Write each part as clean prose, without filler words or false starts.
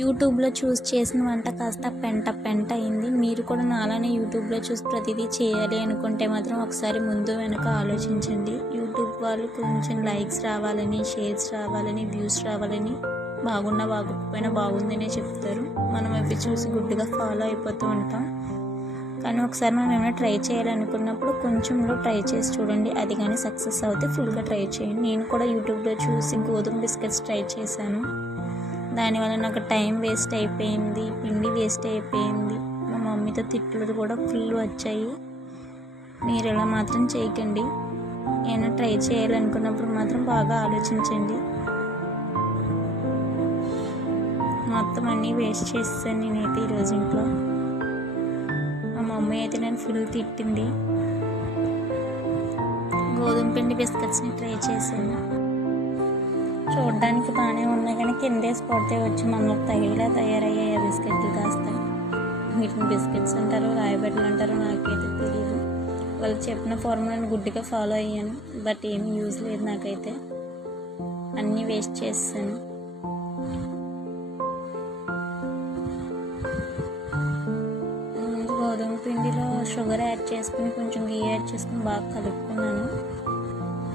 యూట్యూబ్లో చూసి చేసిన వంట కాస్త పెంట పెంట అయింది. మీరు కూడా నాలానే యూట్యూబ్లో చూసి ప్రతిదీ చేయాలి అనుకుంటే మాత్రం ఒకసారి ముందు వెనక ఆలోచించండి. యూట్యూబ్ వాళ్ళు కొంచెం లైక్స్ రావాలని, షేర్స్ రావాలని, వ్యూస్ రావాలని, బాగున్నా బాగోకపోయినా బాగుందనే చెప్తారు. మనం అవి చూసి గుడ్డుగా ఫాలో అయిపోతూ ఉంటాం. కానీ ఒకసారి మనం ఏమైనా ట్రై చేయాలనుకున్నప్పుడు కొంచెంలో ట్రై చేసి చూడండి. అది కానీ సక్సెస్ అవుతే ఫుల్గా ట్రై చేయండి. నేను కూడా యూట్యూబ్లో చూసి గోధుమ బిస్కెట్స్ ట్రై చేశాను. దానివల్ల నాకు టైం వేస్ట్ అయిపోయింది, పిండి వేస్ట్ అయిపోయింది. మా మమ్మీతో తిట్లు కూడా ఫుల్ వచ్చాయి. మీరు ఇలా మాత్రం చేయకండి. ఏమైనా ట్రై చేయాలనుకున్నప్పుడు మాత్రం బాగా ఆలోచించండి. మొత్తం అన్నీ వేస్ట్ చేస్తాను నేనైతే ఈరోజు ఇంట్లో. మా మమ్మీ అయితే నేను ఫుల్ తిట్టింది. గోధుమ పిండి బిస్కెట్స్ని ట్రై చేశాను. చూడడానికి బాగానే ఉన్నాయి కానీ కిందేసి పడితే వచ్చి మనకు తగిలిలా తయారయ్యాయి ఆ బిస్కెట్లు కాస్త. వీటిని బిస్కెట్స్ అంటారు, రాయబెట్టలు అంటారు, నాకైతే తెలియదు. వాళ్ళు చెప్పిన ఫార్ములాని గుడ్డిగా ఫాలో అయ్యాను, బట్ ఏమీ యూజ్ లేదు. నాకైతే అన్నీ వేస్ట్ చేస్తాను. ముందు గోధుమ పిండిలో షుగర్ యాడ్ చేసుకుని కొంచెం గీ యాడ్ చేసుకుని బాగా కలుపుకున్నాను.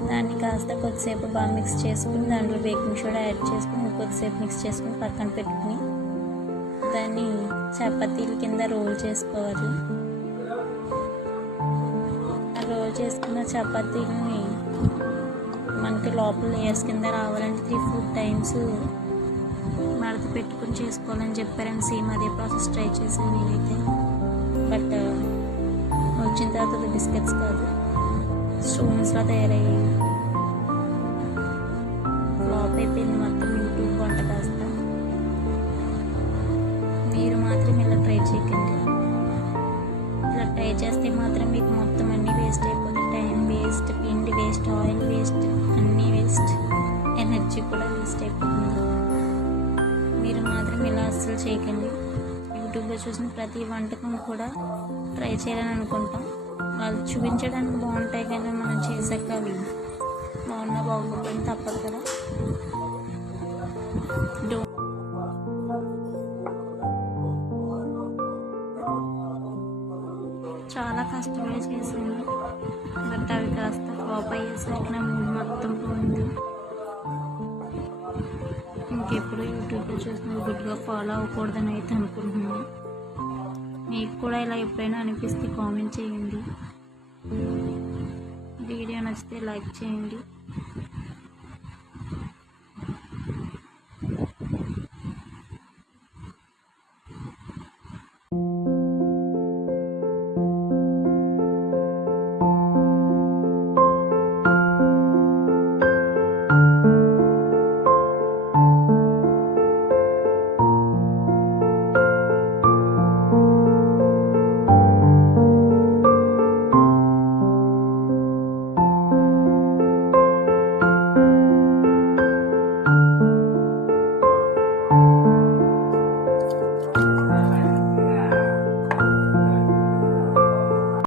దాన్ని కాస్త కొద్దిసేపు బాగా మిక్స్ చేసుకుని దాంట్లో బేకింగ్ సోడా యాడ్ చేసుకుని కొద్దిసేపు మిక్స్ చేసుకుని పక్కన పెట్టుకుని దాన్ని చపాతీల కింద రోల్ చేసుకోవాలి. ఆ రోల్ చేసుకున్న చపాతీలని మనకి లోపల లేయర్స్ కింద రావాలంటే 3-4 టైమ్స్ మడత పెట్టుకుని చేసుకోవాలని చెప్పారని సేమ్ అదే ప్రాసెస్ ట్రై చేశాను నేనైతే. బట్ వచ్చిన తర్వాత అది బిస్కెట్స్ కాదు, స్టోన్స్లా తయారయ్యాయి. ఫ్లాప్ అయిపోయింది మొత్తం యూట్యూబ్ వంట కాస్త. మీరు మాత్రం ఇలా ట్రై చేయకండి. ఇలా ట్రై చేస్తే మాత్రం మీకు మొత్తం అన్నీ వేస్ట్ అయిపోతాయి. టైం వేస్ట్, పిండి వేస్ట్, ఆయిల్ వేస్ట్, అన్నీ వేస్ట్, ఎనర్జీ కూడా వేస్ట్ అయిపోతుంది. మీరు మాత్రం ఇలా అస్సలు చేయకండి. యూట్యూబ్లో చూసిన ప్రతి వంటకం కూడా ట్రై చేయాలని అనుకుంటాం. వాళ్ళు చూపించడానికి బాగుంటాయి కానీ మనం చేసాక అవి బాగున్నా బాగోకపోయినా తప్పదు కదా. చాలా కష్టపడి చేసాను, బట్ అవి కాస్త ఫ్లాప్ అయ్యేసరికి నా మూడ్ మొత్తం పోయింది. ఇంకెప్పుడు యూట్యూబ్లో చూసిన గుడ్గా ఫాలో అవ్వకూడదని అయితే అనుకుంటున్నాను. మీకు కూడా ఇలా ఎప్పుడైనా అనిపిస్తే కామెంట్ చేయండి. వీడియో నచ్చితే లైక్ చేయండి.